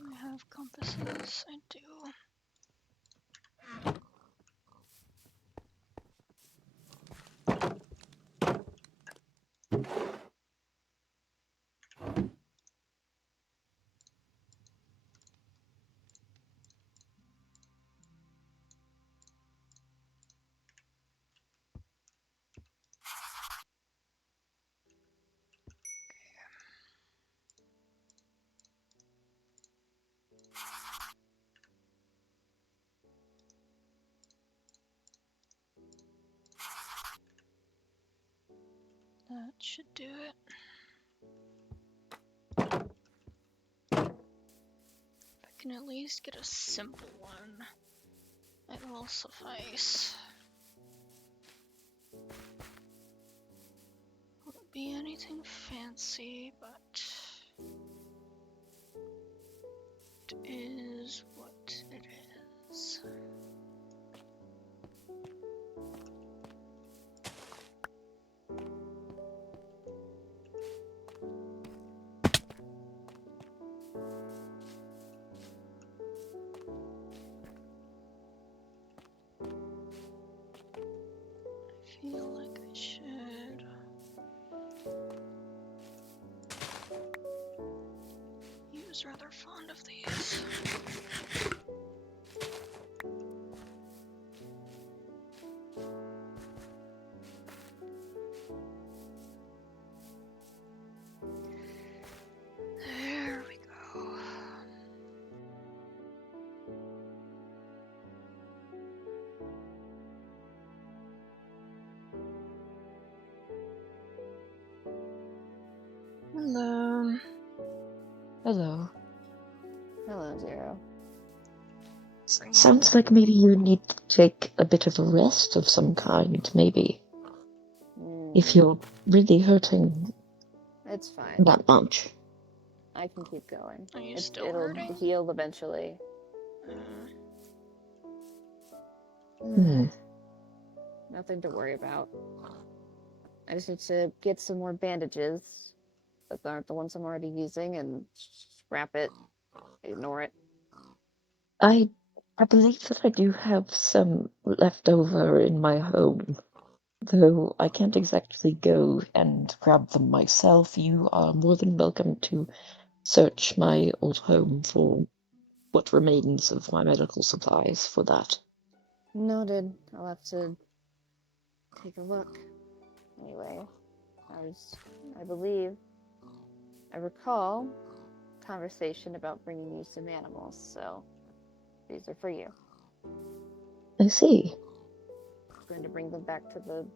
I have compasses, I do. That should do it. If I can at least get a simple one, it will suffice. Won't be anything fancy, but it is what it is. I feel like I should. He was rather fond of these. There we go. Hello. Hello. Hello, Zero. Sounds like maybe you need to take a bit of a rest of some kind, maybe. If you're really hurting It's fine. that much. I can keep going. Are you still It'll hurting? heal eventually. Nothing to worry about. I just need to get some more bandages that aren't the ones I'm already using and wrap it, ignore it. I believe that I do have some left over in my home, though I can't exactly go and grab them myself. You are more than welcome to search my old home for what remains of my medical supplies for that. Noted. I'll have to take a look. Anyway, I recall conversation about bringing you some animals, so these are for you. I see. I'm going to bring them back to the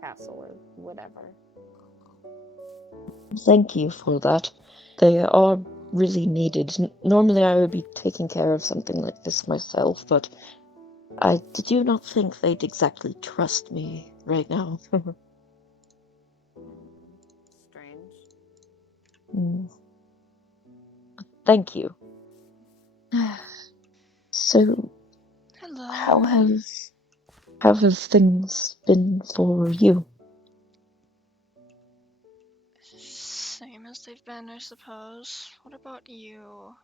castle or whatever. Thank you for that. They are really needed. Normally I would be taking care of something like this myself, but I do not think they'd exactly trust me right now. Strange. Thank you. So, Hello. how have things been for you? Same as they've been, I suppose. What about you?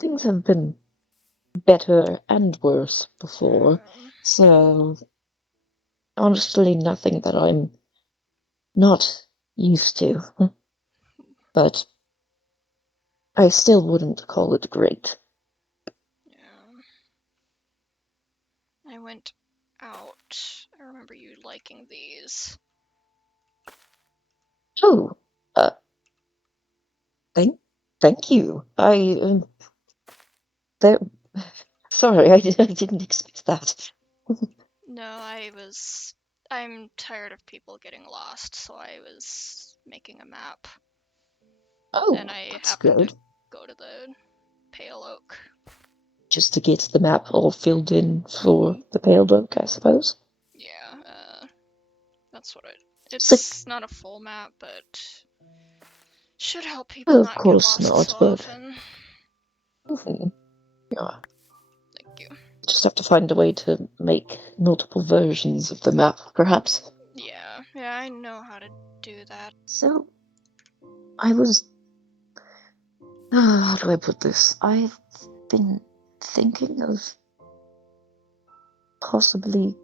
Things have been better and worse before, so honestly nothing that I'm not used to. But I still wouldn't call it great. Yeah. I went out. I remember you liking these. Oh, thank you. Sorry, I didn't expect that. No, I'm tired of people getting lost, so I was making a map. Oh, and I that's happened good. to go to the Pale Oak. Just to get the map all filled in for the Pale Oak, I suppose. Yeah, that's what it's not a full map, but should help people Of not get course lost not, so but often. Mhm. Yeah. Thank you. Just have to find a way to make multiple versions of the map, perhaps. Yeah, I know how to do that. So, I was... how do I put this? I've been thinking of possibly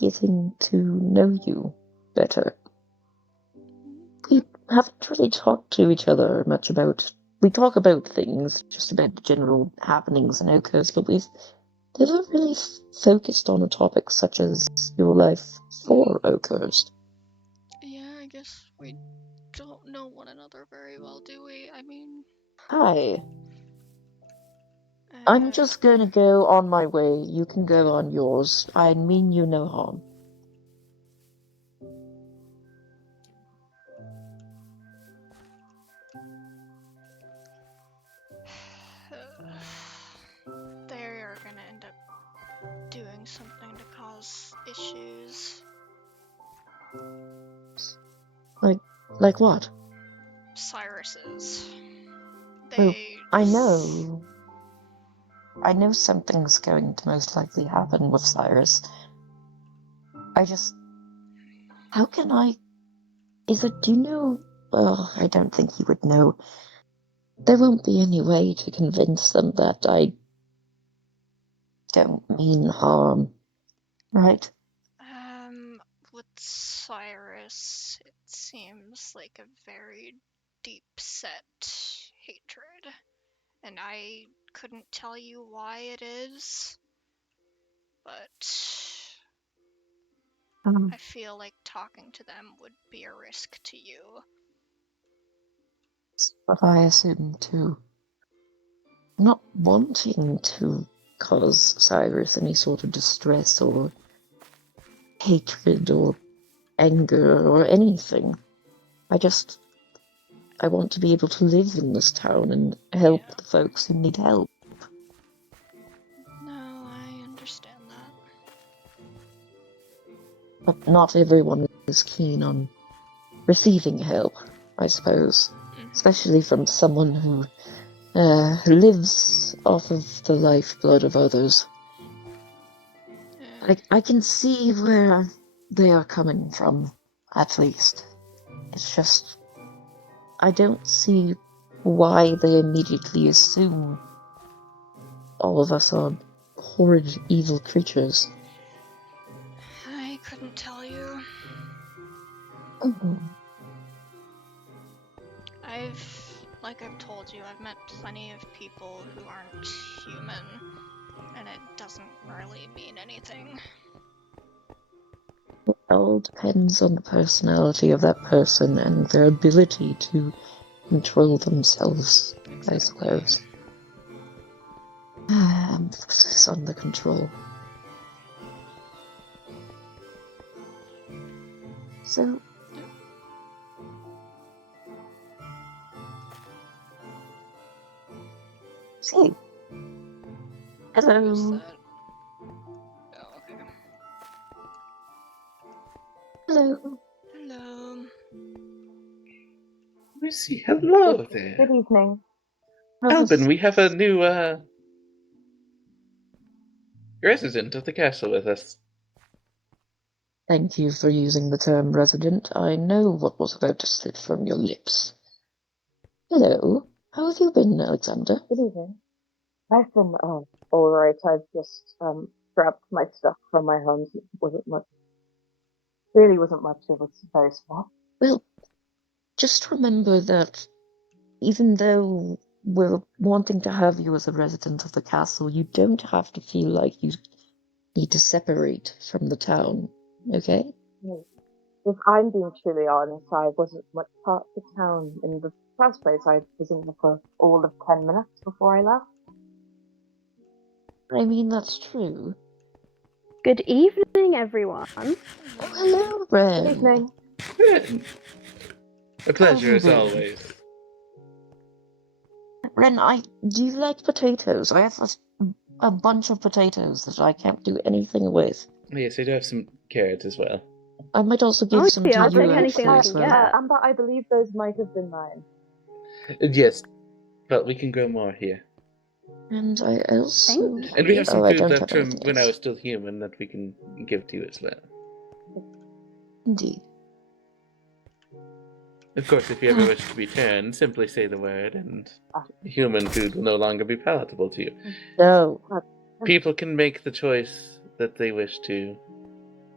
getting to know you better. We haven't really talked to each other much about... We talk about things, just about general happenings in Oakhurst, but we've never really focused on a topic such as your life for Oakhurst. Yeah, I guess we don't know one another very well, do we? I mean... Hi. I'm just gonna go on my way. You can go on yours. I mean you no harm. They are gonna end up doing something to cause issues. Like what? Cyrus's. Well, They... I know something's going to most likely happen with Cyrus. How can I... do you know... Oh, I don't think he would know. There won't be any way to convince them that I don't mean harm, right? With Cyrus, it seems like a very deep-set hatred. And I couldn't tell you why it is, but I feel like talking to them would be a risk to you. But I assume too. Not wanting to cause Cyrus any sort of distress or hatred or anger or anything. I want to be able to live in this town and help the folks who need help. No, I understand that. But not everyone is keen on receiving help, I suppose. Especially from someone who lives off of the lifeblood of others. I can see where they are coming from, at least. It's just... I don't see why they immediately assume all of us are horrid, evil creatures. I couldn't tell you. Like I've told you, I've met plenty of people who aren't human, and it doesn't really mean anything. It all depends on the personality of that person and their ability to control themselves, I suppose. Emphasis on the control. So... See. Hello. Oh, okay. Hello. Hello. Lucy, hello there. Good evening. Albyn, we have a new resident of the castle with us. Thank you for using the term resident. I know what was about to slip from your lips. Hello. How have you been, Alexander? Good evening. I've been all right. I've just grabbed my stuff from my home. It wasn't much. Really wasn't much. It was very small. Well, just remember that even though we're wanting to have you as a resident of the castle, you don't have to feel like you need to separate from the town, okay? If I'm being truly honest, I wasn't much part of the town in the first place. I was in there for all of 10 minutes before I left. I mean, that's true. Good evening, everyone. Oh, hello, Ren. Good evening. Good. A pleasure as Ren. always. Ren, do you like potatoes? I have a bunch of potatoes that I can't do anything with. Yes, I do have some carrots as well. I might also give some to I'll you take anything I as can well. get. Amber, I believe those might have been mine. Yes, but we can grow more here. And I also... Thank And we have some I food don't left have from anything when I else. was still human that we can give to you as well. Indeed. Of course, if you ever wish to return, simply say the word, and human food will no longer be palatable to you. No. People can make the choice that they wish to.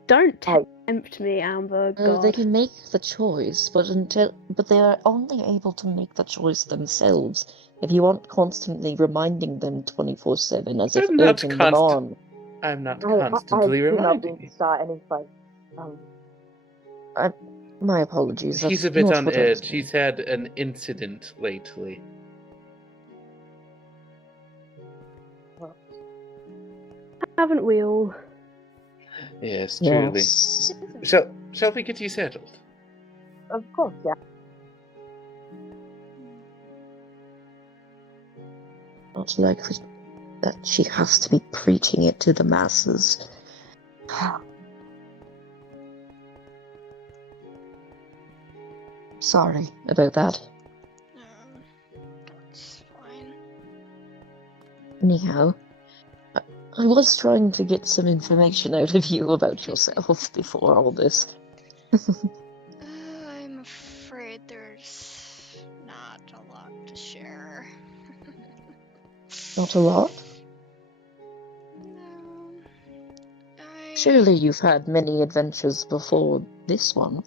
Don't tempt me, Amber. No, God. they can make the choice, but they are only able to make the choice themselves if you aren't constantly reminding them 24/7 as if I'm not urging them on. I'm not constantly reminding you. Start any fight. My apologies. He's a That's bit not on what I was edge. saying. He's had an incident lately. Haven't we all? Yes, truly. Yes. Shall we get you settled? Of course, yeah. Not likely that she has to be preaching it to the masses. Sorry about that. That's fine. Anyhow, I was trying to get some information out of you about yourself before all this. I'm afraid there's not a lot to share. Not a lot? No. Surely you've had many adventures before this one.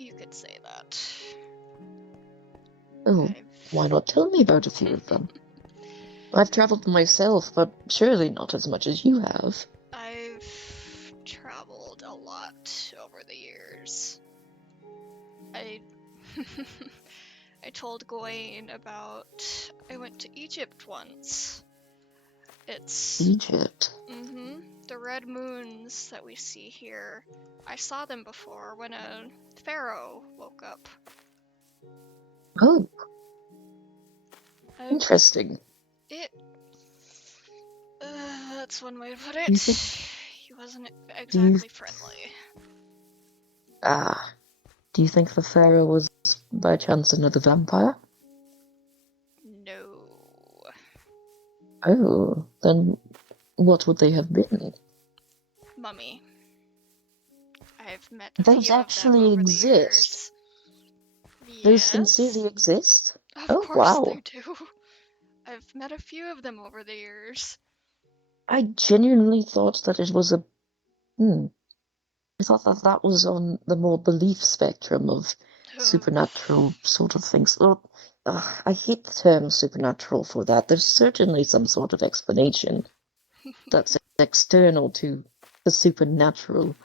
You could say that. Oh, why not tell me about a few of them? I've travelled myself, but surely not as much as you have. I've traveled a lot over the years. I told Gawain about I went to Egypt once. It's Egypt. the red moons that we see here. I saw them before when a pharaoh woke up. Oh, I've- interesting. That's one way to put it. You think- He wasn't exactly friendly. Do you think the pharaoh was by chance another vampire? No. Oh, then what would they have been? Mummy. I've met a Those few actually of them over exist? the years. Those Yes. sincerely exist? Of Oh, course wow. they do. I've met a few of them over the years. I genuinely thought that it was I thought that that was on the more belief spectrum of supernatural sort of things. Well, I hate the term supernatural for that. There's certainly some sort of explanation that's external to the supernatural.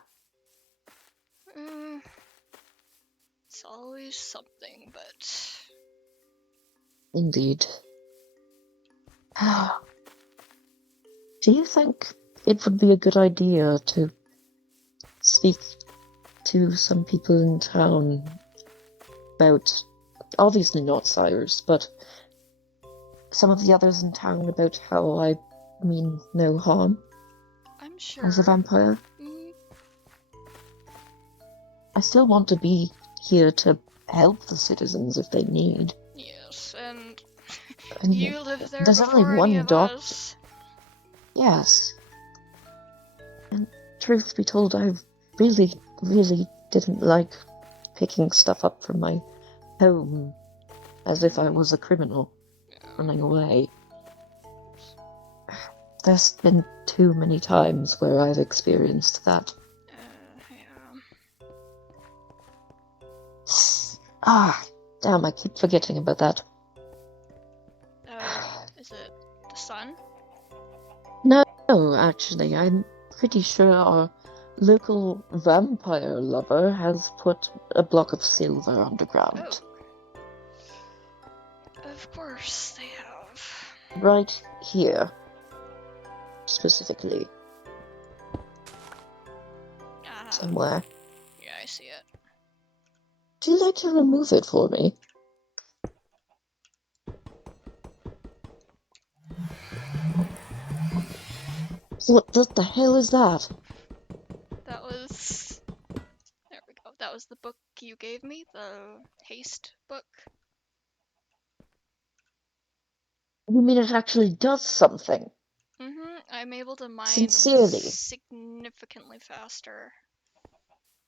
It's always something, but... Indeed. Do you think it would be a good idea to speak to some people in town about, obviously not Cyrus, but some of the others in town about how I mean no harm I'm sure. as a vampire? Mm, I still want to be here to help the citizens if they need. yes, and And you lived there there's before only one any of doctor. us. Yes. And truth be told, I really, really didn't like picking stuff up from my home as if I was a criminal running away. There's been too many times where I've experienced that. Yeah. Damn, I keep forgetting about that. Is it the sun? No, actually, I'm pretty sure our local vampire lover has put a block of silver underground. Oh. Of course they have. Right here. Specifically. Somewhere. Yeah, I see it. Do you like to remove it for me? What the hell is that? That was... There we go. That was the book you gave me, the haste book. You mean it actually does something? I'm able to mine Sincerely? significantly faster.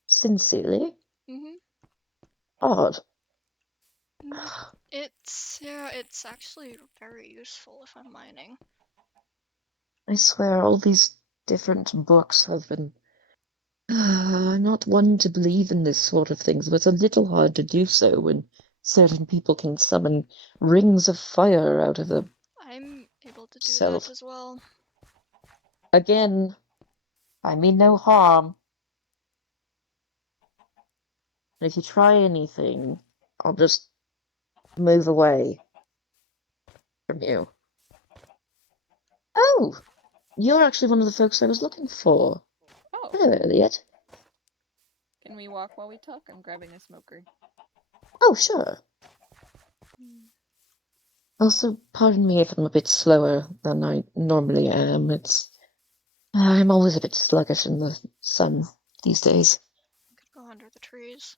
Sincerely? Mhm. Odd. It's actually very useful if I'm mining. I swear all these different books have been... I'm not one to believe in this sort of things, but it's a little hard to do so when certain people can summon rings of fire out of the I'm able to do self. that as well. Again, I mean no harm. And if you try anything, I'll just move away from you. Oh! You're actually one of the folks I was looking for. Oh, Hello, Elliot. can we walk while we talk? I'm grabbing a smoker. Oh, sure. Also, pardon me if I'm a bit slower than I normally am. I'm always a bit sluggish in the sun these days. I could go under the trees.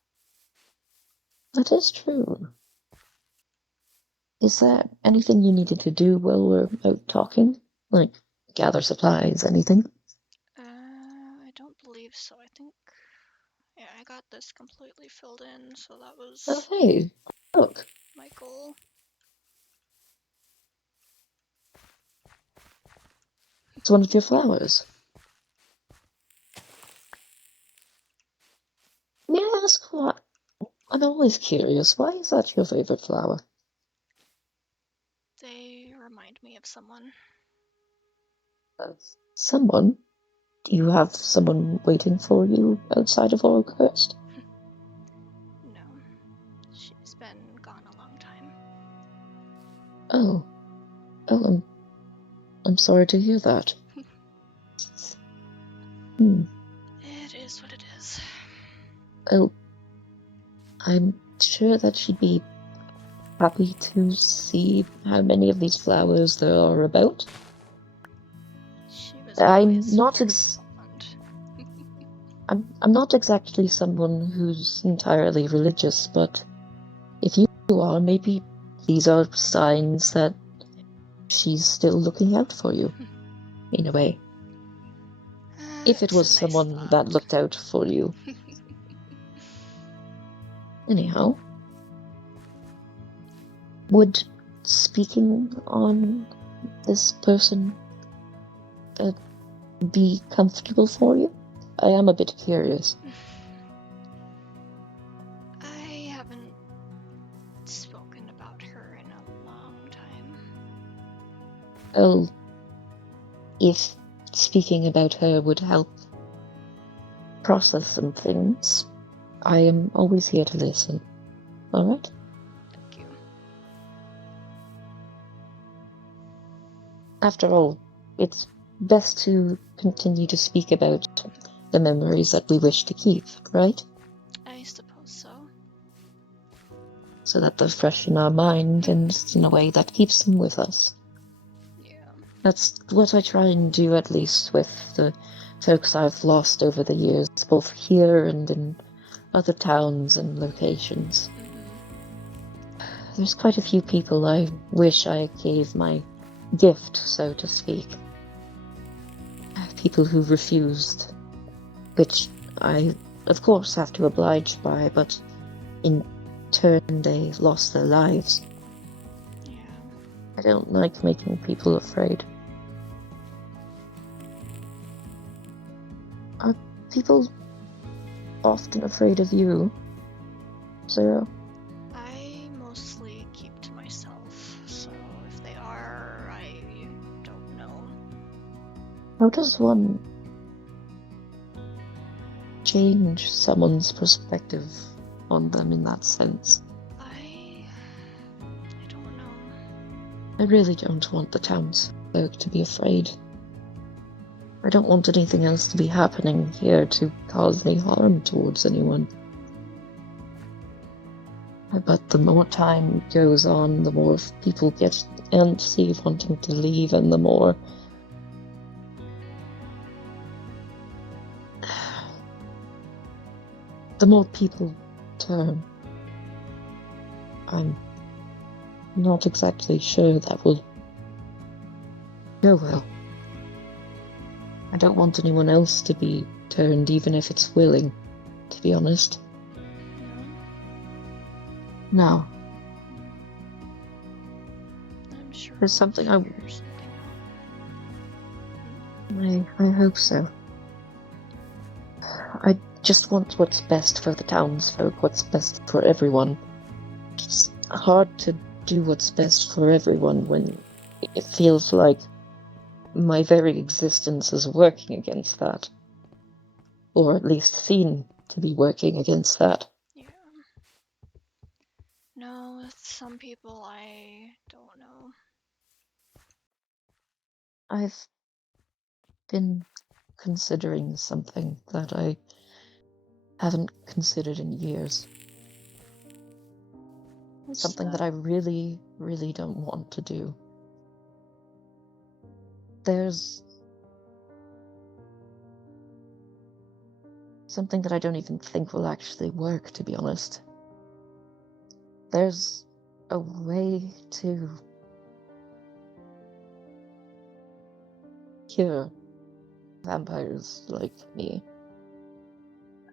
That is true. Is there anything you needed to do while we're out talking? Like, gather supplies, anything? I don't believe so. I think... Yeah, I got this completely filled in, so that Oh, was hey, look. my goal. It's one of your flowers. May I ask what? I'm always curious. Why is that your favorite flower? They remind me of someone. Someone? Do you have someone waiting for you outside of Oakhurst? No. She's been gone a long time. Oh. Oh, I'm sorry to hear that. It is what it is. Oh, I'm sure that she'd be happy to see how many of these flowers there are about. She was I'm always not very fond. I'm not exactly someone who's entirely religious, but if you are, maybe these are signs that she's still looking out for you, in a way. If it It's a was nice someone thought. that looked out for you. Anyhow, would speaking on this person be comfortable for you? I am a bit curious. I haven't spoken about her in a long time. Oh, if speaking about her would help process some things, I am always here to listen. Alright? Thank you. After all, it's best to continue to speak about the memories that we wish to keep, right? I suppose so. So that they're fresh in our mind and in a way that keeps them with us. Yeah. That's what I try and do, at least with the folks I've lost over the years, both here and in other towns and locations. There's quite a few people I wish I gave my gift, so to speak. People who refused, which I, of course, have to oblige by, but in turn they lost their lives. Yeah. I don't like making people afraid. Are people often afraid of you, Zero? I mostly keep to myself, so if they are, I don't know. How does one change someone's perspective on them in that sense? I don't know. I really don't want the townsfolk to be afraid. I don't want anything else to be happening here to cause any harm towards anyone. But the more time goes on, the more people get antsy, wanting to leave, and the more people turn. I'm not exactly sure that will Oh well. I don't want anyone else to be turned, even if it's willing, to be honest. No? No. I'm sure There's we'll something I figure something out. I hope so. I just want what's best for the townsfolk, what's best for everyone. It's hard to do what's best for everyone when it feels like my very existence is working against that. Or at least seen to be working against that. Yeah. No, with some people I don't know. I've been considering something that I haven't considered in years. What's Something that I really, really don't want to do. There's something that I don't even think will actually work, to be honest. There's a way to cure vampires like me.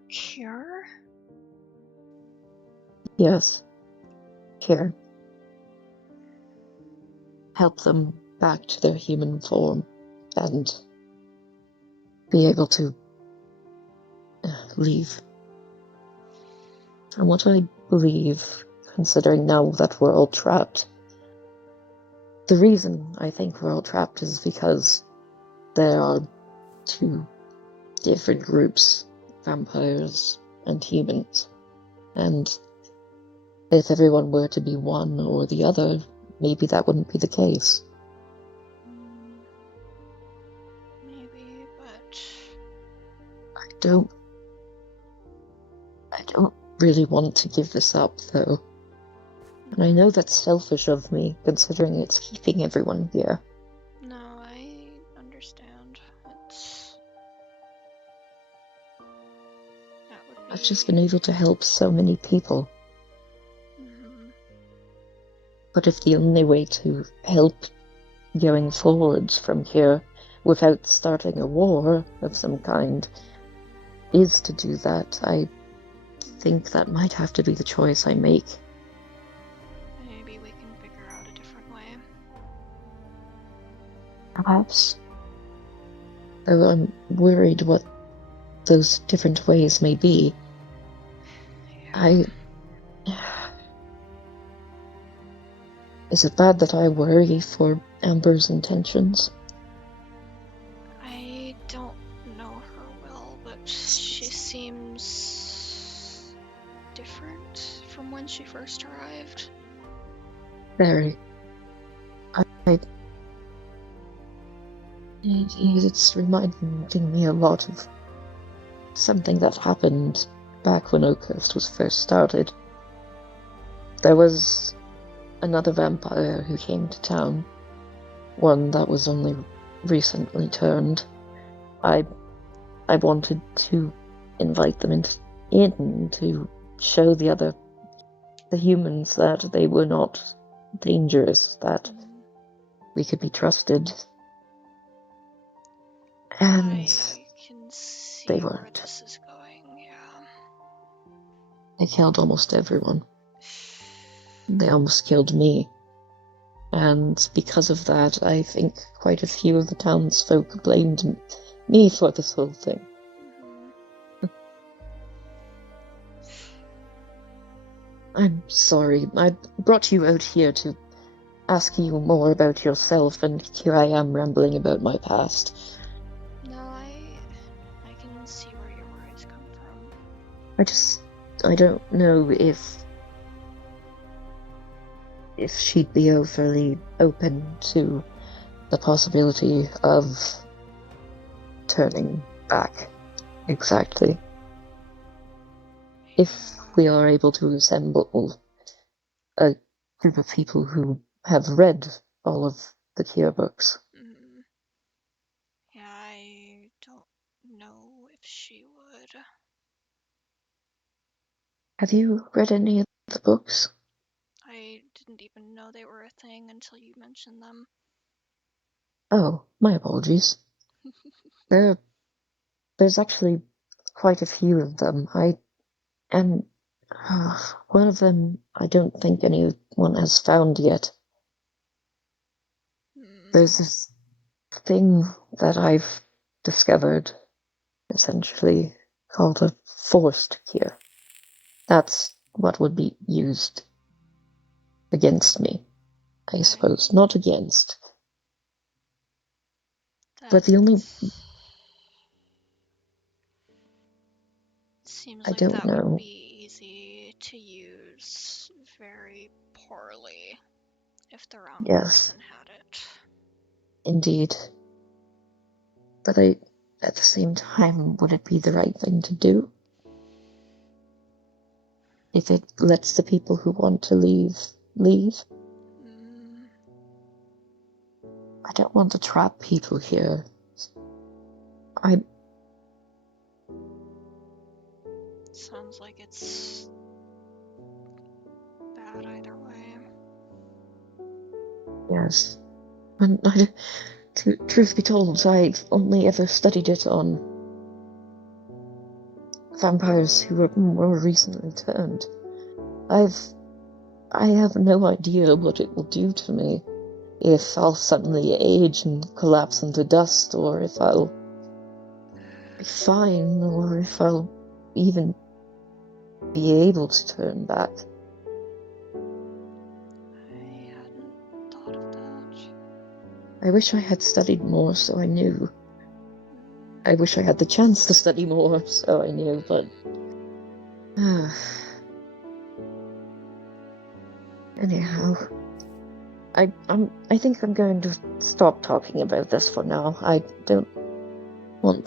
Cure? Yes. Cure. Help them back to their human form and be able to leave. And what I believe, considering now that we're all trapped, the reason I think we're all trapped is because there are two different groups, vampires and humans. And if everyone were to be one or the other, maybe that wouldn't be the case. Maybe, but I don't really want to give this up, though. And I know that's selfish of me, considering it's keeping everyone here. no, I understand. That would be... I've just been able to help so many people. But if the only way to help going forward from here without starting a war of some kind is to do that, I think that might have to be the choice I make. Maybe we can figure out a different way. Perhaps. Though I'm worried what those different ways may be. Is it bad that I worry for Amber's intentions? I don't know her well, but she seems different from when she first arrived. Very. It's reminding me a lot of something that happened back when Oakhurst was first started. There was another vampire who came to town, one that was only recently turned. I wanted to invite them in to show the humans that they were not dangerous, that we could be trusted. And I can see they where weren't. this is going, yeah. They killed almost everyone. They almost killed me. And because of that, I think quite a few of the townsfolk blamed me for this whole thing. I'm sorry. I brought you out here to ask you more about yourself, and here I am rambling about my past. No, I can see where your worries come from. I don't know if she'd be overly open to the possibility of turning back. Exactly. If we are able to assemble a group of people who have read all of the Kia books. Yeah, I don't know if she would. Have you read any of the books? I didn't even know they were a thing until you mentioned them. Oh, my apologies. There's actually quite a few of them. And one of them I don't think anyone has found yet. There's this thing that I've discovered, essentially, called a forced cure. That's what would be used against me, I suppose. Not against. But the only... Seems I like don't that know. would be easy to use very poorly if the wrong Yes. person had it. Indeed. But at the same time, would it be the right thing to do? If it lets the people who want to leave? I don't want to trap people here. Sounds like it's bad either way. Yes. And truth be told, I've only ever studied it on vampires who were more recently turned. I have no idea what it will do to me. If I'll suddenly age and collapse into dust, or if I'll be fine, or if I'll even be able to turn back. I hadn't thought of that. I wish I had studied more so I knew. I wish I had the chance to study more so I knew, but... Anyhow... I think I'm going to stop talking about this for now. I don't want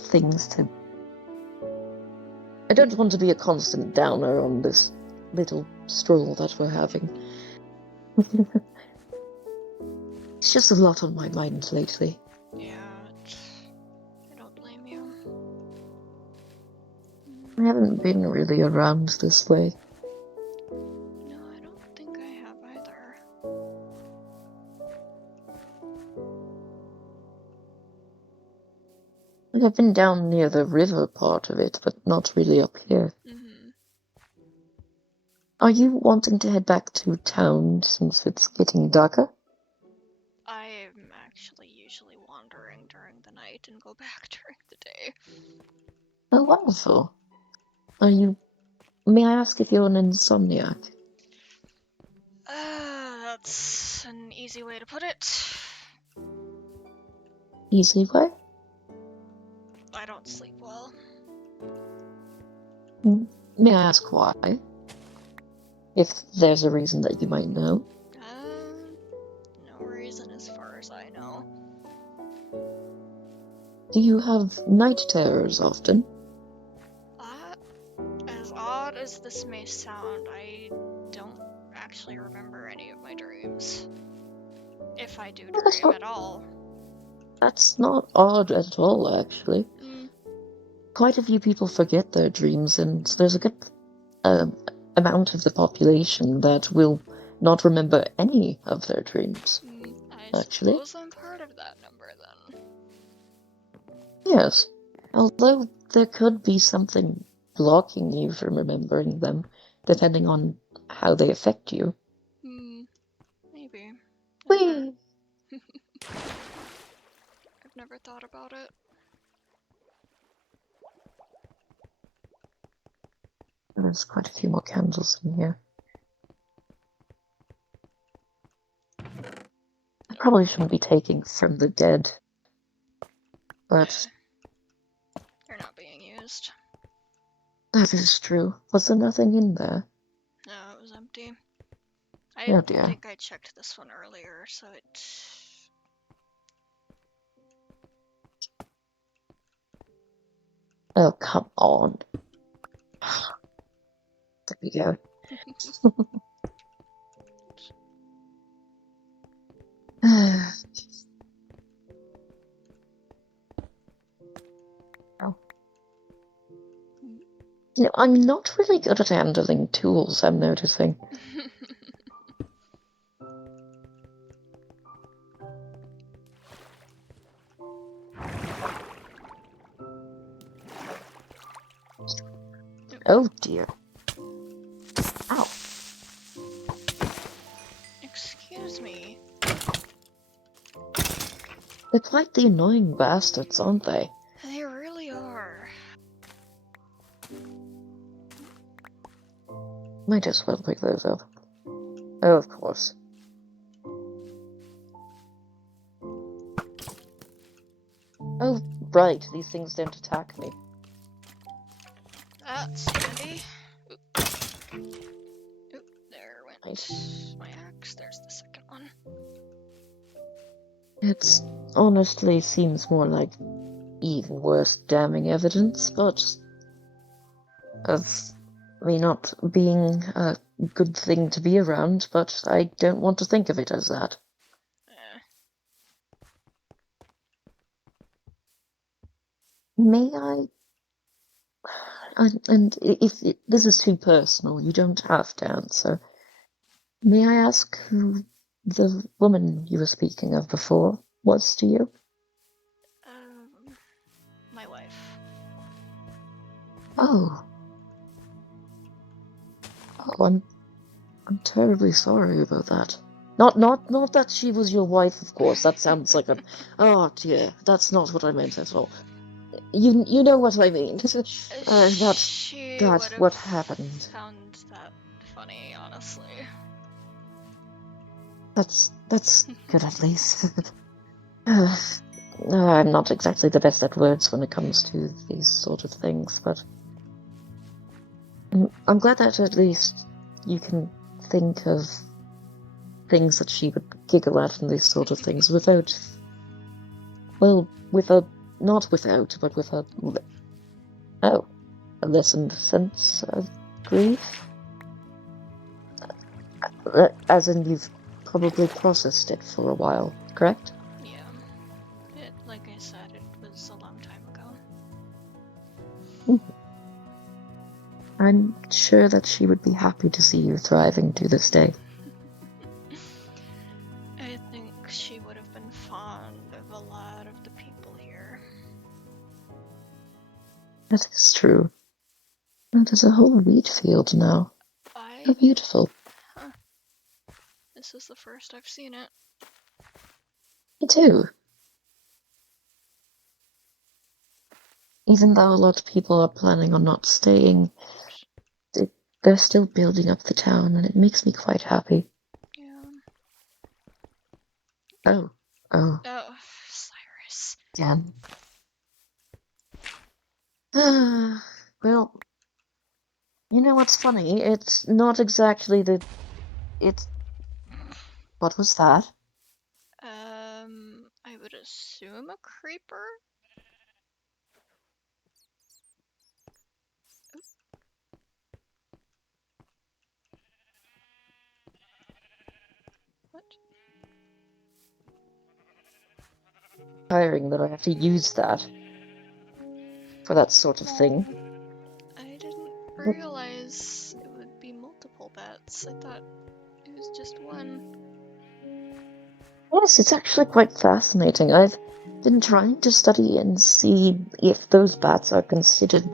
to be a constant downer on this little stroll that we're having. It's just a lot on my mind lately. Yeah, I don't blame you. I haven't been really around this way. No, I don't think I have either. I've been down near the river part of it, but not really up here. Are you wanting to head back to town since it's getting darker? I'm actually usually wandering during the night and go back during the day. Oh, wonderful. May I ask if you're an insomniac? That's an easy way to put it. Easy way? I don't sleep well. May I ask why? If there's a reason that you might know. No reason as far as I know. Do you have night terrors often? As odd as this may sound, I don't actually remember any of my dreams. If I do dream at all. That's not odd at all, actually. Quite a few people forget their dreams, and there's a good amount of the population that will not remember any of their dreams. I actually. suppose I'm part of that number then. Yes. Although there could be something blocking you from remembering them, depending on how they affect you. Maybe. Whee! I've never thought about it. There's quite a few more candles in here. I probably shouldn't be taking from the dead, but they're not being used. That is true. Was there nothing in there? No, it was empty. Oh dear. I think I checked this one earlier, so it... Oh, come on. There we go. Oh. You know, I'm not really good at handling tools, I'm noticing. Oh dear. Ow. Excuse me. They're quite the annoying bastards, aren't they? They really are. Might as well pick those up. Oh, of course. Oh, right, these things don't attack me. That's handy. Oop, there went Nice. my axe. There's the second one. It honestly seems more like even worse damning evidence, but of me not being a good thing to be around, but I don't want to think of it as that. Eh. May I? And if this is too personal, you don't have to answer. May I ask who the woman you were speaking of before was to you? My wife. Oh. Oh, I'm terribly sorry about that. Not that she was your wife, of course. That sounds like a. Oh dear, that's not what I meant at all. You know what I mean. She That's would've what happened. found that funny, honestly. That's good at least. I'm not exactly the best at words when it comes to these sort of things, but I'm glad that at least you can think of things that she would giggle at and these sort of things without, well, not without, but with a lessened sense of grief. As in, you've probably processed it for a while, correct? Yeah. Like I said, it was a long time ago. I'm sure that she would be happy to see you thriving to this day. I think she would have been fond of a lot of the people here. That is true. And there's a whole wheat field now. How beautiful. Huh. This is the first I've seen it. Me too. Even though a lot of people are planning on not staying, they're still building up the town, and it makes me quite happy. Yeah. Oh. Oh, Cyrus. Again. Well, you know what's funny? It's not exactly What was that? I would assume a creeper? What? Tiring that I have to use that for that sort of thing. I didn't realize it would be multiple bats. I thought it was just one. Yes, it's actually quite fascinating. I've been trying to study and see if those bats are considered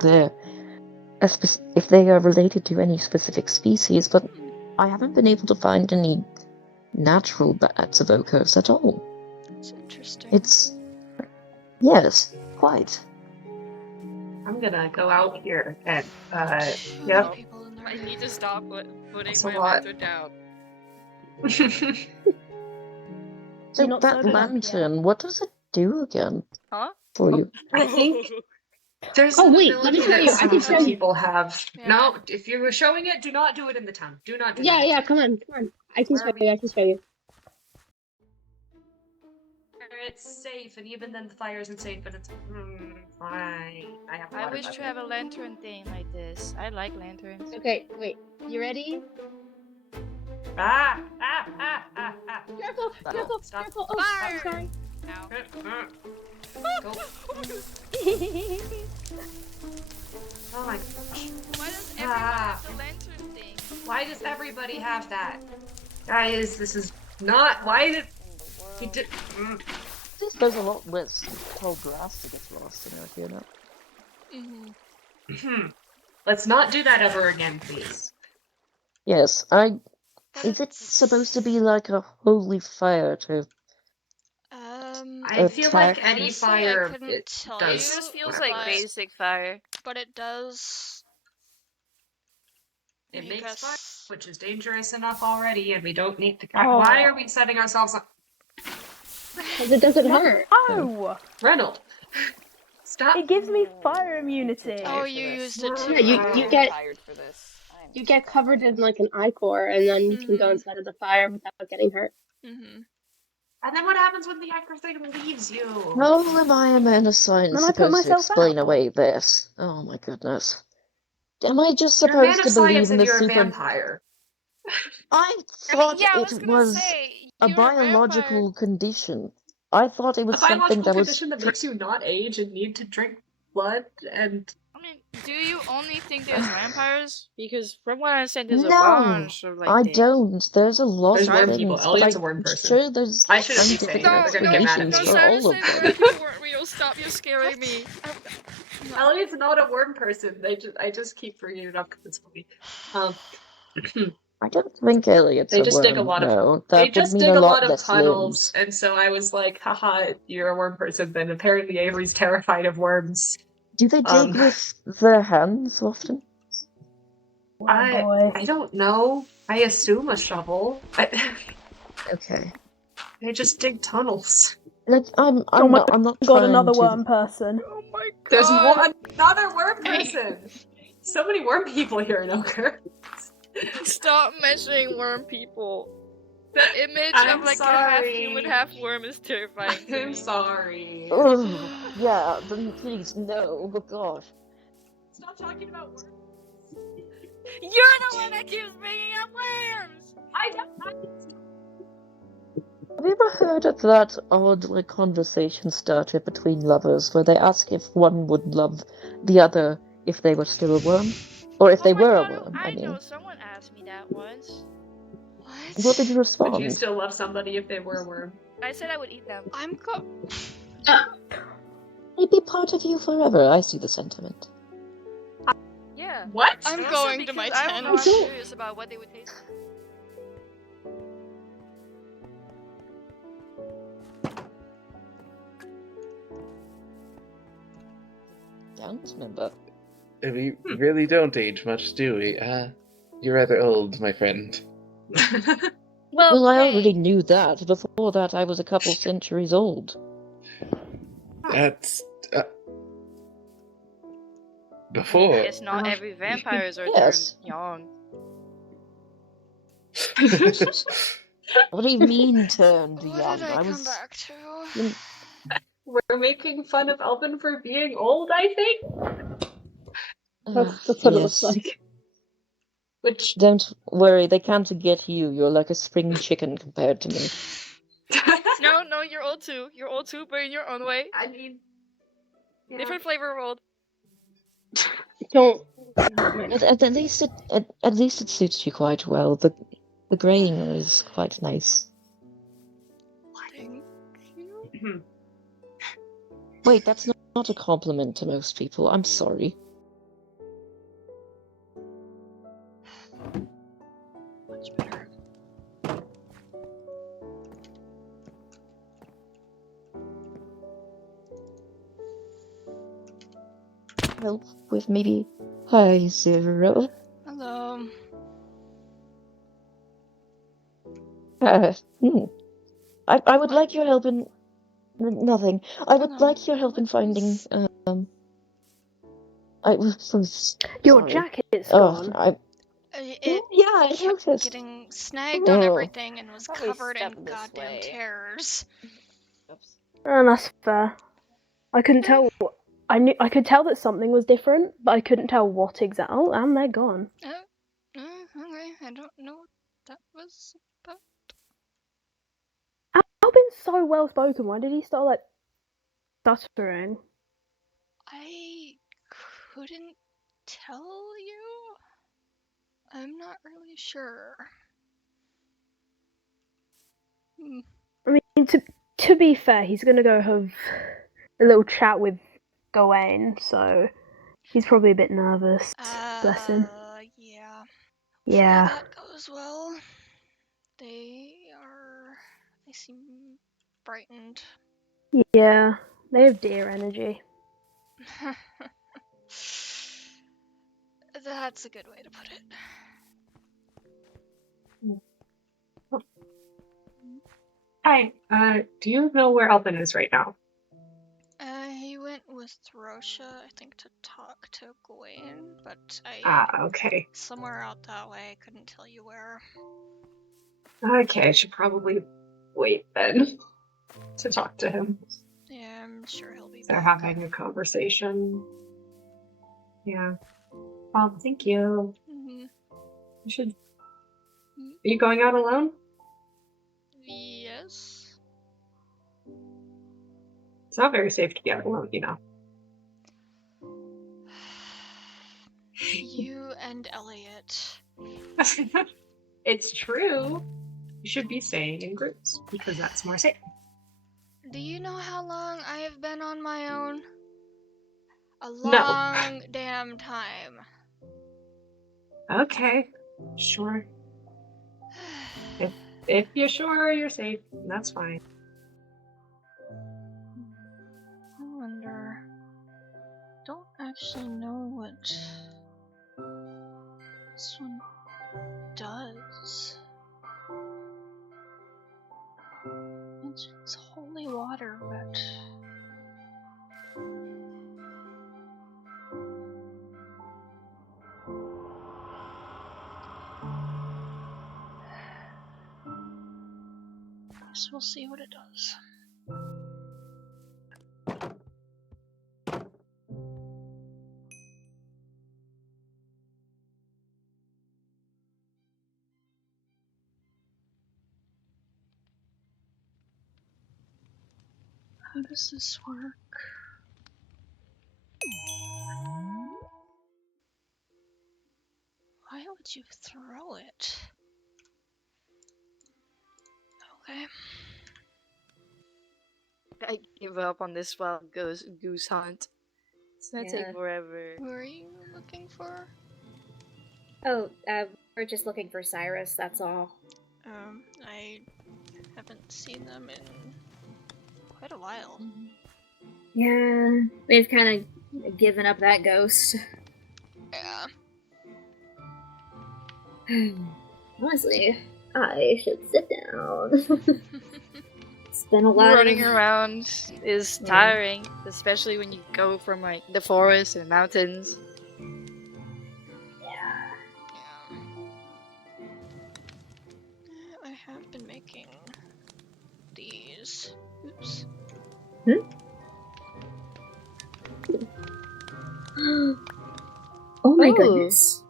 if they are related to any specific species, but I haven't been able to find any natural bats of Oakhurst at all. It's interesting. Yes, quite. I'm gonna go out here and Too yep. many people in there. I need to stop putting That's a my lot. lantern down. So You're not that sober enough lantern, what does it do again Huh? for you? I think there's Oh, an wait, let me ability show that you. I can some show you. people have. Yeah. No, if you were showing it, do not do it in the town. Do not do Yeah, that. yeah, come on. I can Where show are we? you, I can show you. It's safe, and even then the fire isn't safe, but it's fine. I have a I water wish to bucket. have a lantern thing like this. I like lanterns. Okay, wait. You ready? Ah! Careful, careful, Stop. careful. Oh, Fire! I'm sorry. Ow. Go. Oh my gosh. Why does everyone have the lantern thing? Why does everybody have that? Guys, this is not. Why did. He did. There's a lot less tall grass to get lost in out here now. Mm-hmm. Let's not do that ever again, please. Yes, But is it it's- supposed to be like a holy fire to... I feel like Attack. any honestly, fire I couldn't it tell It does. you, just feels whatever like it is. basic fire. but it does. It make makes fire, us- which is dangerous enough already, and we don't need to. Oh. Why are we setting ourselves up? Because it doesn't hurt. Oh! Reynold, stop. It gives me fire immunity. Oh, for you this. used it Yeah, too. you I'm get- tired for this. You get covered in like an ichor, and then you can go Mhm. inside of the fire without getting hurt. Mm-hmm. And then what happens when the actor thing leaves you? How am I a man of science Then I put supposed to myself explain out. away this? Oh my goodness. Am I just You're a man supposed of to believe science in and the you're a super... vampire. I I thought mean, yeah, I was it gonna was say, a you're vampire. biological condition. I thought it A was something biological that was... condition that makes you not age and need to drink blood and. I mean, do you only think there's vampires? Because from what I understand, there's a No, bunch of like I things. don't. There's a lot There's of worm things, people. but Elliot's a I'm worm person. sure there's I shouldn't be scientific saying that. They're gonna get mad at me. explanations for all of seriously, them. worm people weren't real. Stop, you're scaring me. Elliot's not a worm person. I just keep bringing it up because it's funny. I don't think Elliot's They a just dig a worm, lot of. no. They That would just mean dig a a lot lot of less tunnels, limbs. and so I was like, haha, you're a worm person. Then apparently Avery's terrified of worms. Do they dig with their hands often? Oh boy. I don't know. I assume a shovel. Okay. They just dig tunnels. Like, I'm my not Got trying another to... worm person. Oh my god. There's another worm person. So many worm people here in Oakhurst. Stop mentioning worm people. The image I'm of like a half human, sorry. half worm is terrifying to I'm me. sorry. Ugh, yeah, then please, no. Oh gosh. Stop talking about worms. You're the one that keeps bringing up worms! Have you ever heard of that odd like conversation starter between lovers where they ask if one would love the other if they were still a worm? Or if Oh they my were god, a worm, I I mean. know someone asked me that once. What did you respond? Would you still love somebody if they were a worm? I said I would eat them. I'm go- They'd be part of you forever. I see the sentiment. Yeah. What? I'm And also going to my because I don't know, I'm tent. curious about what they would taste like. Dance member. We really don't age much, do we? You're rather old, my friend. Well, I hey. already knew that. Before that, I was a couple centuries old. That's before. It's not every vampires are Yes. turned young. What do you mean turned What young? did I come back to? We're making fun of Albyn for being old, I think? That's what it looks yes. like. Which. Don't worry, they can't get you. You're like a spring chicken compared to me. No, you're old too. You're old too, but in your own way. I mean. Yeah. Different flavor of old. Don't. At least it suits you quite well. The graying is quite nice. Thank you. Wait, that's not a compliment to most people. I'm sorry. Much better. Help with maybe... Hi, Zero. Hello. I would like your help in... Nothing. I would Hello. like your help in finding... I was... Your sorry. jacket's Oh, gone. Yeah, I kept noticed. getting snagged on Oh. everything and was Probably covered in step this goddamn way. tears. Oh, that's fair. I couldn't tell. I could tell that something was different, but I couldn't tell what exactly. Oh, and they're gone. Okay, I don't know what that was about. Albyn's so well spoken. Why did he start like stuttering? I couldn't tell you. I'm not really sure. I mean, to be fair, he's gonna go have a little chat with Gawain. So He's probably a bit nervous. Bless him. Yeah. Yeah. Hopefully that goes well. They seem brightened. Yeah. They have deer energy. That's a good way to put it. Hi, do you know where Albyn is right now? He went with Rotia, I think, to talk to Gawain, but Okay. somewhere out that way, I couldn't tell you where. Okay, I should probably wait then to talk to him. Yeah, I'm sure he'll be They're back. having a conversation. Yeah. Well, thank you. Mm-hmm. You should. Are you going out alone? Yes. It's not very safe to be out alone, you know. You and Elliot. It's true. You should be staying in groups because that's more safe. Do you know how long I have been on my own? A No. long damn time. Okay. Sure. If you're sure you're safe, that's fine. I wonder. Don't actually know what this one does. It's holy water, but guess we'll see what it does. How does this work? Why would you throw it? Okay. I give up on this wild goose hunt. It's gonna take Yeah. forever. Who are you looking for? Oh, we're just looking for Cyrus, that's all. I haven't seen them in quite a while. Yeah, they've kind of given up that ghost. Yeah. Honestly, I should sit down. It's been a lot Running of... around is tiring, especially when you go from like the forest and mountains. Yeah. I have been making these. Oops. Oh my Ooh. goodness.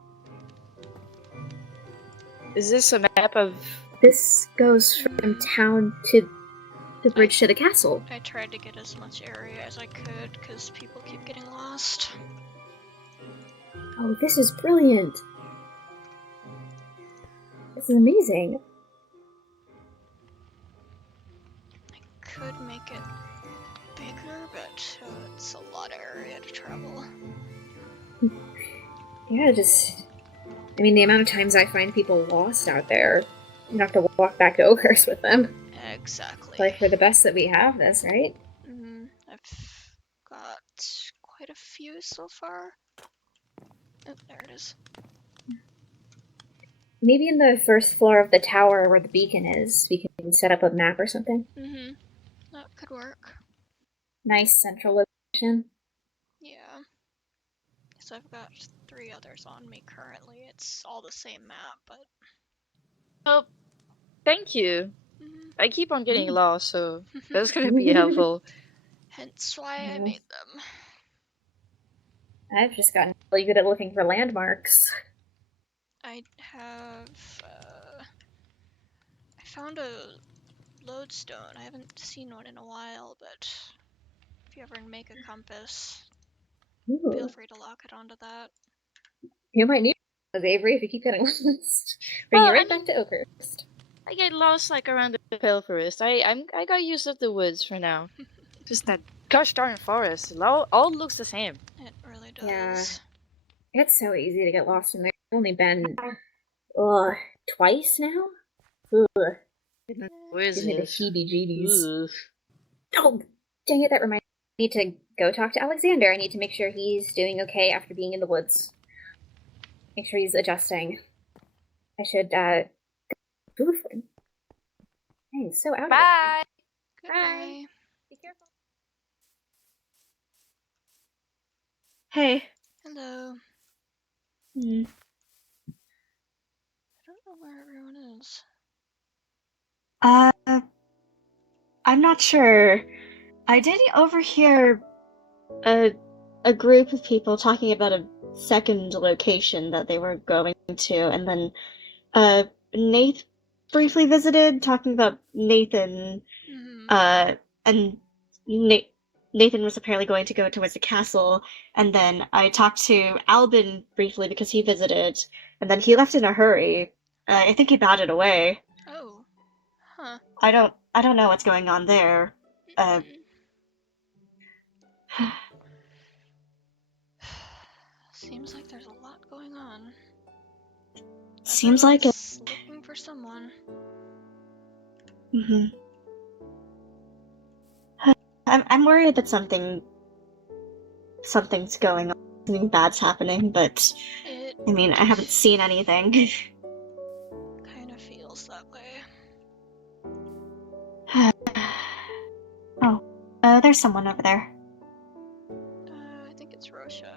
Is this a map of... This goes from town to the bridge to the castle. I tried to get as much area as I could because people keep getting lost. Oh, this is brilliant. This is amazing. I could make it bigger, but it's a lot of area to travel. Yeah, I mean, the amount of times I find people lost out there, you have to walk back to Oakhurst with them. Exactly. Like, for the best that we have this, right? I've got quite a few so far. Oh, there it is. Maybe in the first floor of the tower where the beacon is, we can set up a map or something. That could work. Nice central location. Yeah. So I've got 3 others on me currently. It's all the same map, but... Oh, thank you. I keep on getting lost, so that's gonna be helpful. Hence why I made them. I've just gotten really good at looking for landmarks. I have... I found a lodestone. I haven't seen one in a while, but if you ever make a compass, feel free to lock it onto that. You might need those, Avery, if you keep getting lost. Bring Well, you right I back to Oakhurst. I get lost like around the pale forest. I got used of the woods for now. Just that gosh darn forest. All looks the same. It really does. Yeah. It's so easy to get lost in there. I've only been twice now. Ugh. Where is Gives me the it? heebie-jeebies. Ugh. Oh, dang it! That reminds me. I need to go talk to Alexander. I need to make sure he's doing okay after being in the woods. Make sure he's adjusting. I should go food for him. Dang, he's so out of it. Bye. Goodbye. Be careful. Hey. Hello. Hmm. I don't know where everyone is. I'm not sure. I did overhear a group of people talking about a second location that they were going to, and then Neith briefly visited, talking about Nathan. And Nathan was apparently going to go towards the castle, and then I talked to Albyn briefly because he visited, and then he left in a hurry. I think he batted away. Oh. Huh. I don't know what's going on there. Seems like there's a lot going on. Seems like it. Everyone's looking for someone. I'm worried that something's going on, something bad's happening, but I mean, I haven't seen anything. Kind of feels that way. Oh, there's someone over there. I think it's Rotia.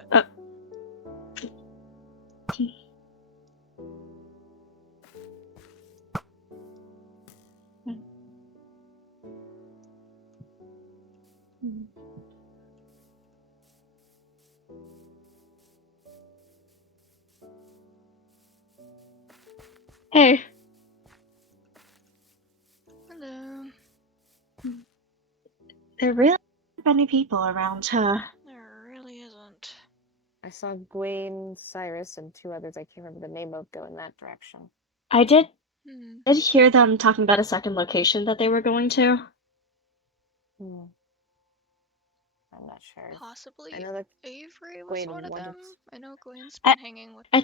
Hey. Hello. There really aren't many people around, huh? There really isn't. I saw Gawain, Cyrus, and two others I can't remember the name of go in that direction. I did hear them talking about a second location that they were going to. I'm not sure. Possibly I know that Avery was Gawain one of them. wanted- I know Gawain's been hanging with I them.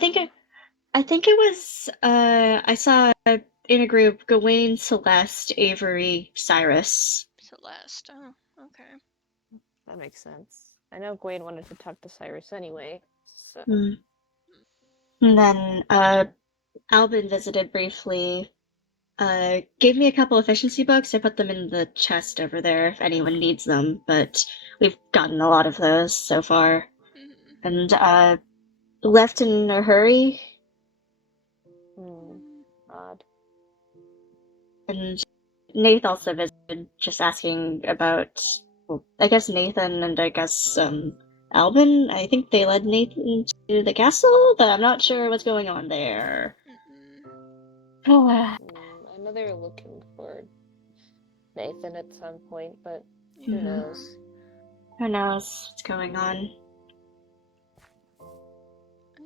think it was I saw in a group Gawain, Celeste, Avery, Cyrus. Celeste. Oh, okay. That makes sense. I know Gawain wanted to talk to Cyrus anyway, so... And then Albyn visited briefly. Gave me a couple efficiency books. I put them in the chest over there if anyone needs them, but we've gotten a lot of those so far. And left in a hurry. Odd. And Neith also visited, just asking about, well, I guess Nathan and I guess Albyn. I think they led Nathan to the castle, but I'm not sure what's going on there. I know they were looking for Nathan at some point, but who knows? Who knows what's going on?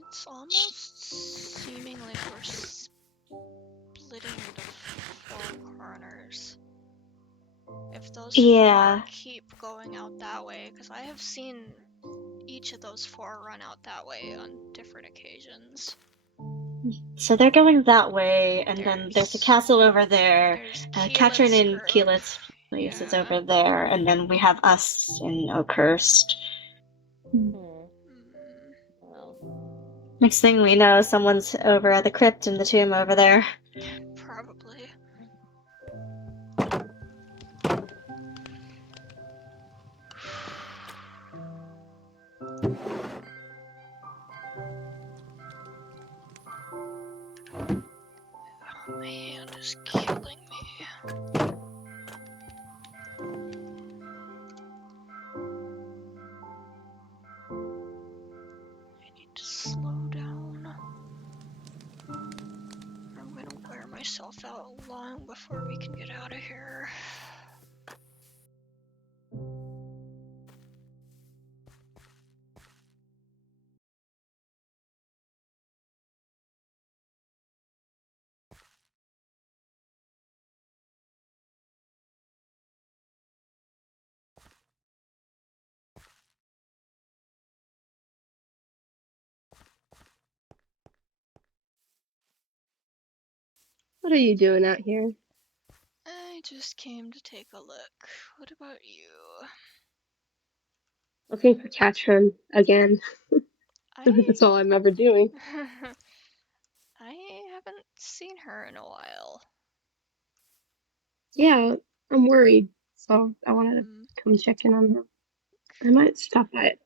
It's almost seeming like we're splitting into four corners. If those four keep going out that way, because I have seen each of those four run out that way on different occasions. So they're going that way, and then there's a castle over there. Katriin and Keyleth's place is over there, and then we have us in Oakhurst. Next thing we know, someone's over at the crypt in the tomb over there. Probably. My hand is killing me. I need to slow down. I'm gonna wear myself out long before we can get out of here. What are you doing out here? I just came to take a look. What about you? Looking for Katriin again. That's all I'm ever doing. I haven't seen her in a while. Yeah, I'm worried, so I wanted to come check in on her. I might stop by it.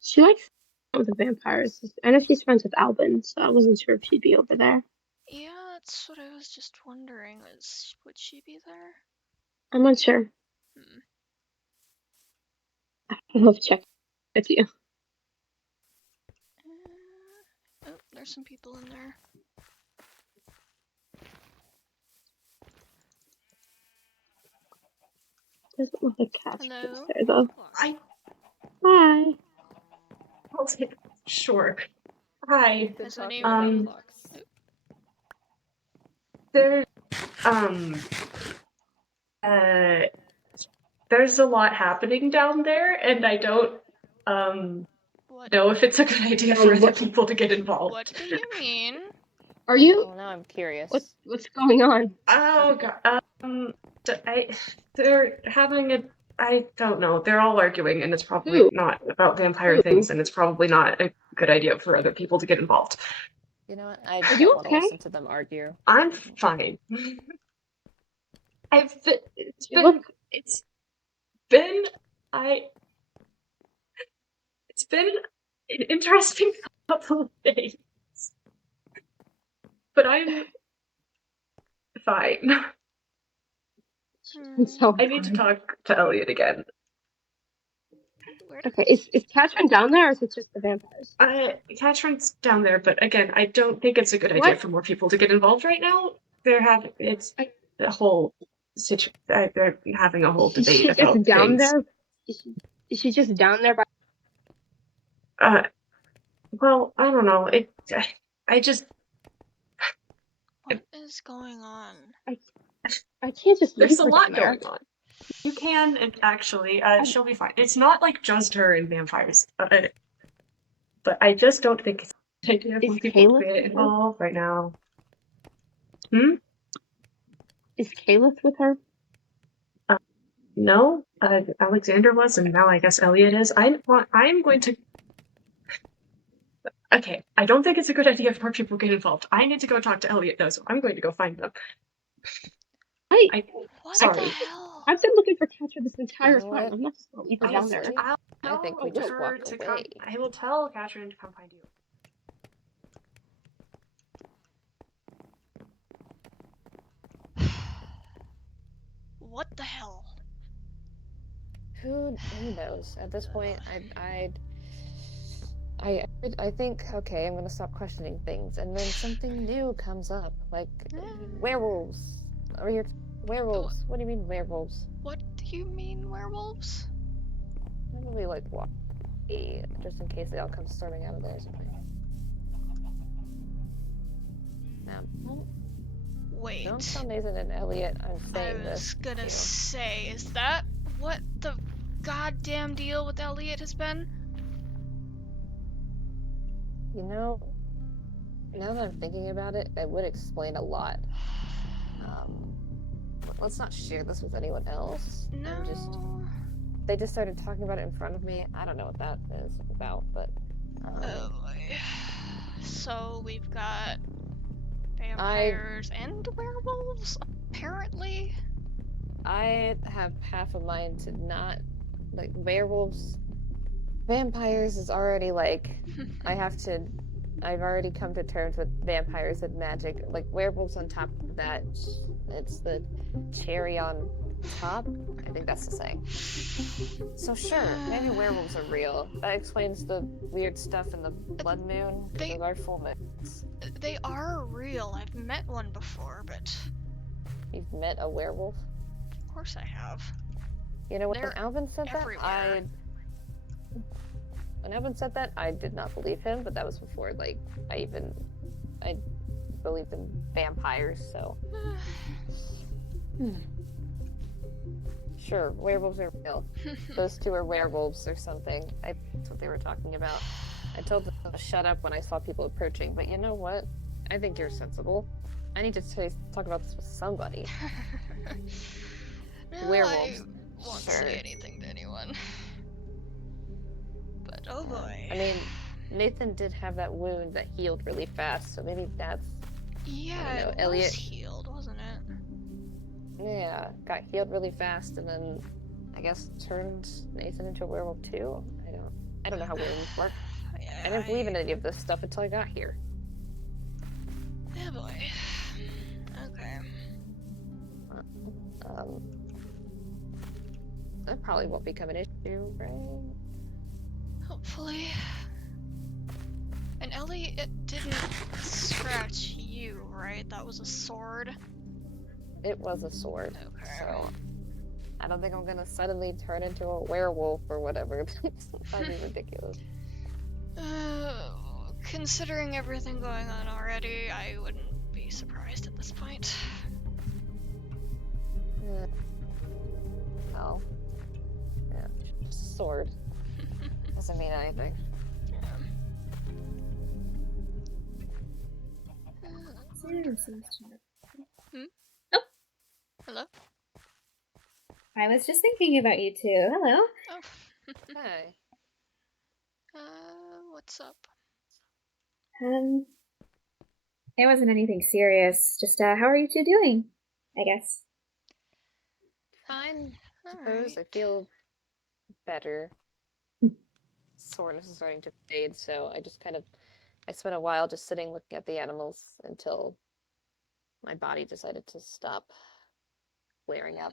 She likes with the vampires. I know she's friends with Albyn, so I wasn't sure if she'd be over there. Yeah, that's what I was just wondering. Would she be there? I'm unsure. I love checking with you. Oh, there's some people in there. Doesn't look like Katriin Hello? there though. Hi. Hi. I'll take. Sure. Hi. Has anyone... There, there's a lot happening down there, and I don't, know if it's a good idea for other people to get involved. What do you mean? Are you? Well, now I'm curious. What's going on? Oh god. They're having a. I don't know. They're all arguing, and it's probably not about vampire things, and it's probably not a good idea for other people to get involved. You know what? I Are don't you want to okay? listen to them argue. I'm fine. It's been an interesting couple of days, but I'm fine. I need to talk to Elliot again. Okay, is Katriin down there, or is it just the vampires? Katriin's down there, but again, I don't think it's a good idea for more people to get involved right now. It's a whole situation. They're having a whole debate about just down things. there? Is she just down there by? Well, I don't know. I just. What is going on? I can't just. There's a lot going on. You can, actually. She'll be fine. It's not like just her and vampires. But I just don't think it's a good idea for people to get involved right now. Is Keyleth with her? No. Alexander was, and now I guess Elliot is. I'm going to. Okay, I don't think it's a good idea if more people get involved. I need to go talk to Elliot, though, so I'm going to go find them. Sorry. I've been looking for Katriin this entire time. I'm not just going to leave her down there. I think we just walked away. I will tell Katriin to come find you. What the hell? Who knows? At this point, I think, okay, I'm gonna stop questioning things, and then something new comes up, like werewolves. Are you werewolves? What do you mean werewolves? What do you mean werewolves? Probably like walk, just in case they all come storming out of there or something. Wait. Don't tell Nathan and Elliot I'm saying this. I was gonna say, is that what the goddamn deal with Elliot has been? You know, now that I'm thinking about it, it would explain a lot. Let's not share this with anyone else. No. They just started talking about it in front of me. I don't know what that is about, but. Oh boy. So we've got vampires and werewolves, apparently. I have half a mind to not like werewolves. Vampires is already like I've already come to terms with vampires and magic. Like werewolves on top of that, it's the cherry on top. I think that's the saying. So sure, maybe werewolves are real. That explains the weird stuff in the blood moon. They are full moons. They are real. I've met one before, but you've met a werewolf? Of course I have. You know, when Albyn said everywhere. When Albyn said that, I did not believe him, but that was before, like, I believed in vampires, so. Sure, werewolves are real. Those two are werewolves or something. That's what they were talking about. I told them to shut up when I saw people approaching, but you know what? I think you're sensible. I need to talk about this with somebody. No, Werewolves. I won't Sure. say anything to anyone. But oh boy. I mean, Nathan did have that wound that healed really fast, so maybe that's... Yeah, know, it Elliot- was healed, wasn't it? Yeah, got healed really fast, and then I guess turned Nathan into a werewolf too. I don't know how wounds work. Yeah, I didn't believe in any of this stuff until I got here. Yeah, boy. Okay. That probably won't become an issue, right? Hopefully. And Ellie, it didn't scratch you, right? That was a sword? It was a sword, Okay. so I don't think I'm gonna suddenly turn into a werewolf or whatever. That'd be ridiculous. Considering everything going on already, I wouldn't be surprised at this point. Well, yeah, just a sword. Doesn't mean anything. Oh. Hello? I was just thinking about you two. Hello. Oh. Hey. What's up? It wasn't anything serious. Just, how are you two doing? I guess. Fine. Suppose I feel better. Soreness is starting to fade, so I spent a while just sitting looking at the animals until my body decided to stop flaring up.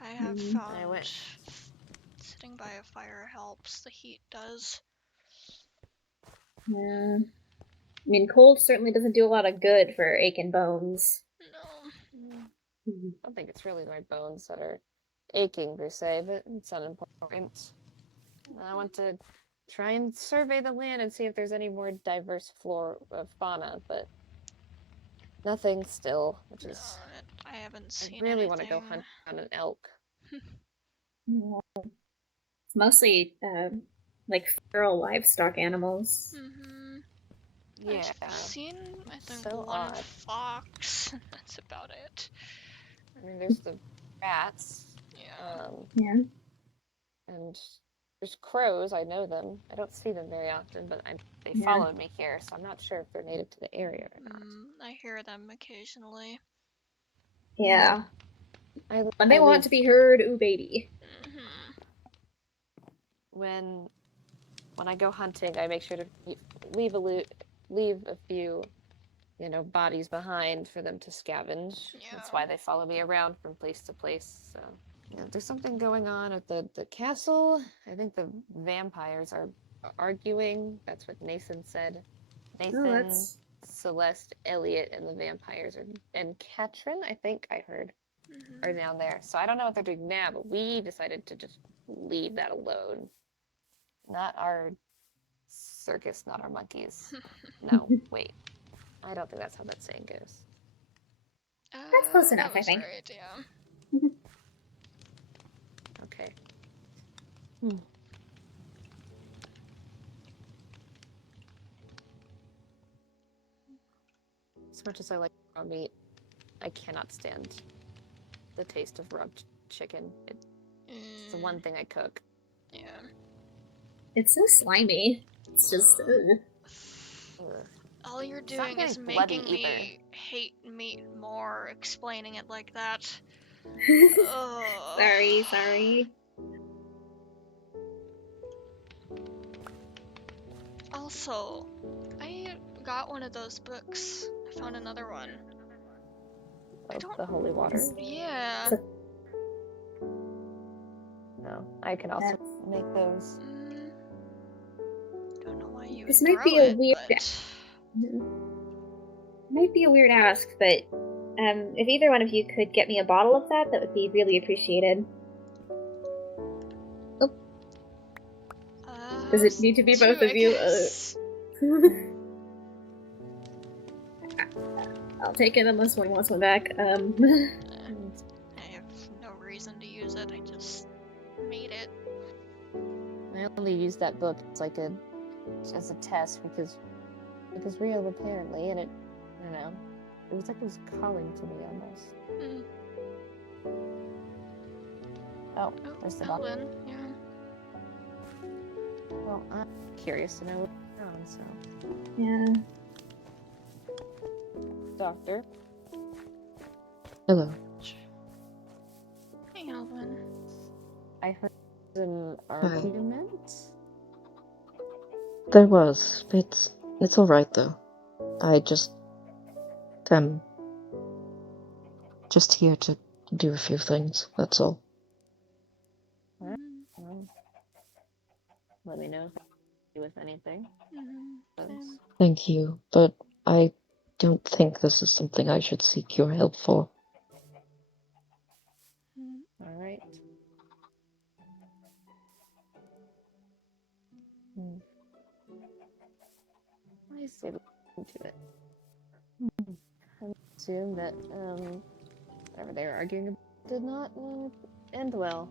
I have found sitting by a fire helps. The heat does. Yeah. I mean, cold certainly doesn't do a lot of good for aching bones. No. I don't think it's really my bones that are aching per se, but it's unimportant. I want to try and survey the land and see if there's any more diverse fauna, but nothing still, which is... I haven't seen I really anything. want to go hunt on an elk. It's mostly, like, feral livestock animals. Yeah. I've seen, I think, So one odd. fox. That's about it. I mean, there's the rats. Yeah. Yeah. And there's crows. I know them. I don't see them very often, but they followed me here, so I'm not sure if they're native to the area or not. I hear them occasionally. Yeah. When they want to be heard, ooh baby. When I go hunting, I make sure to leave a few, bodies behind for them to scavenge. Yeah. That's why they follow me around from place to place. So there's something going on at the castle. I think the vampires are arguing. That's what Nathan said. Nathan, Celeste, Elliot, and the vampires and Katriin, I think I heard, are down there. So I don't know what they're doing now, but we decided to just leave that alone. Not our circus, not our monkeys. No, wait. I don't think that's how that saying goes. That's close enough, I think. Right, yeah. Okay. As much as I like raw meat, I cannot stand the taste of rubbed chicken. It's the one thing I cook. Yeah. It's so slimy. It's just... All you're doing is making me hate meat more, explaining it like that. Sorry. Also, I got one of those books. I found another one. The holy water? Yeah. No, I can also make those. Don't know why you This would might throw be a it, weird... but... Might be a weird ask, but if either one of you could get me a bottle of that, that would be really appreciated. Oh. Does it need to be both of you? I'll take it unless one wants one back. I have no reason to use it, I just made it. I only use that book as a test because It was real apparently, and it, I don't know, it was like it was calling to me almost. Oh, there's the doctor. Albyn, yeah. Well, I'm curious to know what's going on, so. Yeah. Doctor. Hello. Hey, Albyn. I heard an argument. There was. It's alright though. I just just here to do a few things, that's all. Alright. Let me know if I can do with anything. Thank you, but I don't think this is something I should seek your help for. Alright. I say look into it. I assume that, whatever they were arguing about did not end well.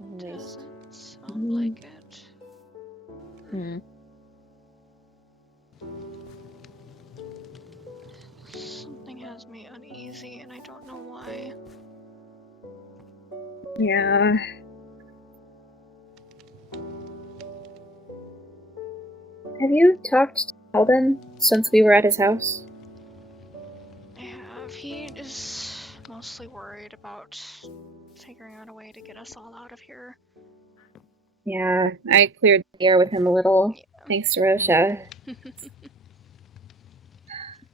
At least. Doesn't sound like it. Something has me uneasy, and I don't know why. Yeah. Have you talked to Albyn since we were at his house? I have. He is mostly worried about figuring out a way to get us all out of here. Yeah, I cleared the air with him a little, thanks to Rotia.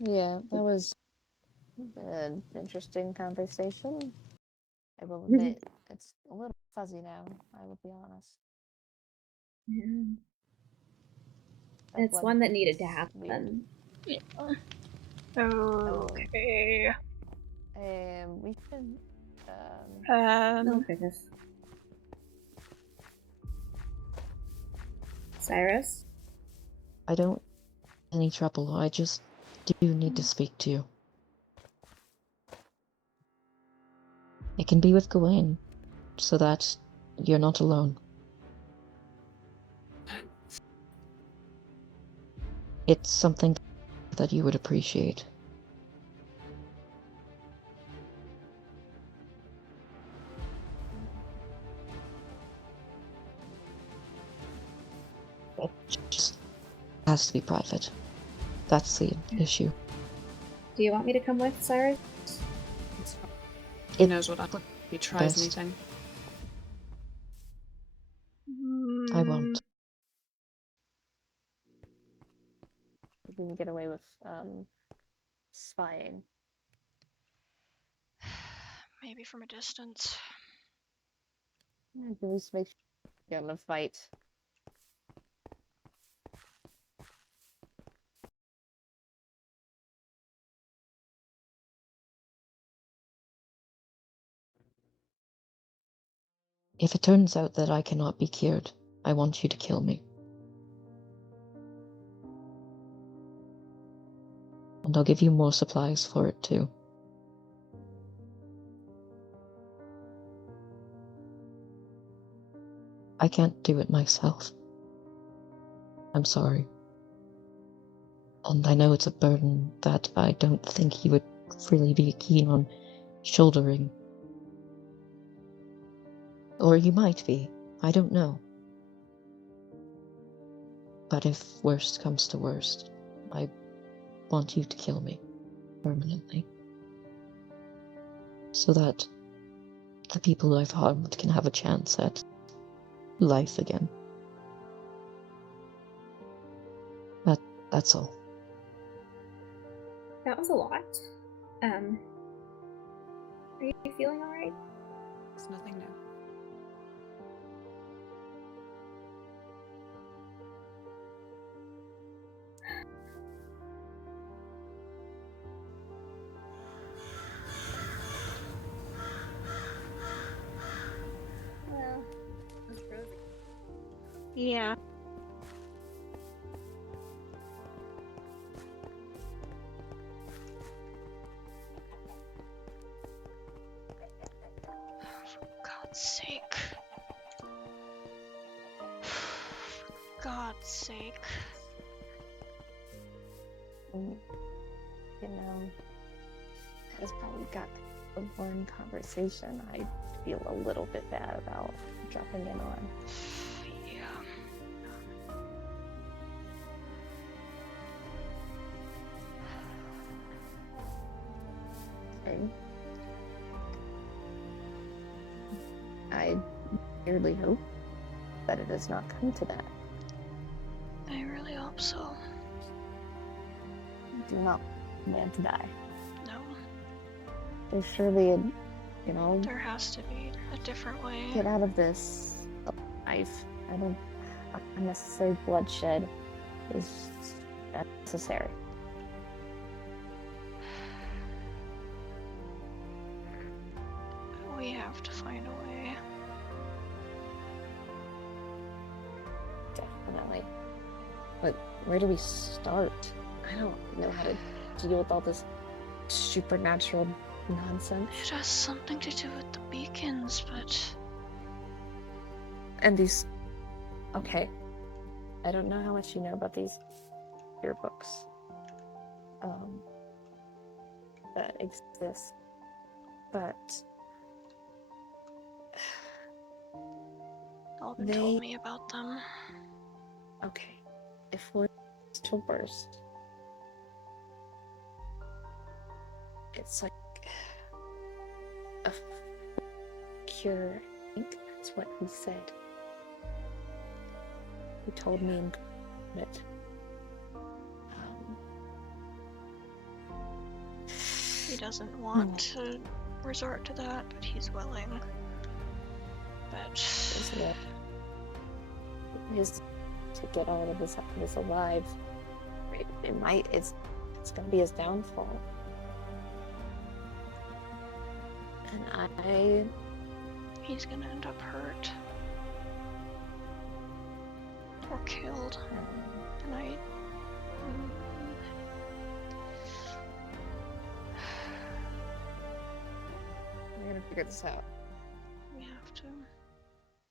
Yeah, that was an interesting conversation. I will admit, it's a little fuzzy now, I will be honest. Yeah. It's one that needed to happen. Yeah. Okay. We should, Oh goodness. Cyrus? I don't any trouble, I just do need to speak to you. It can be with Gawain, so that you're not alone. It's something that you would appreciate. It just has to be private. That's the issue. Do you want me to come with, Cyrus? He knows what he tries best. anything. I won't. we can get away with, spying. Maybe from a distance. At least make sure you get in a fight. If it turns out that I cannot be cured, I want you to kill me. And I'll give you more supplies for it too. I can't do it myself. I'm sorry. And I know it's a burden that I don't think you would really be keen on shouldering. Or you might be. I don't know. But if worst comes to worst, I want you to kill me permanently. So that the people I've harmed can have a chance at life again. That's all. That was a lot. Are you feeling alright? It's nothing new. Well, that's rosy. Yeah. For God's sake. For God's sake. you know, has probably got the one conversation I feel a little bit bad about dropping in on. Yeah. Okay. I dearly hope that it does not come to that. I really hope so. Do not want a man to die. No. There's surely a, you know, There has to be a different way. get out of this alive. I don't. Unnecessary bloodshed is necessary. We have to find a way. Definitely. But where do we start? I don't know how to deal with all this supernatural nonsense. It has something to do with the beacons, but... And these... Okay. I don't know how much you know about these yearbooks. That exist. But... Albyn told me about them. Okay. If we're to burst, it's like a cure. I think that's what he said. He told me in it. He doesn't want to resort to that, but he's willing. But his to get all of this alive, it's gonna be his downfall. And he's gonna end up hurt or killed. And we're gonna figure this out.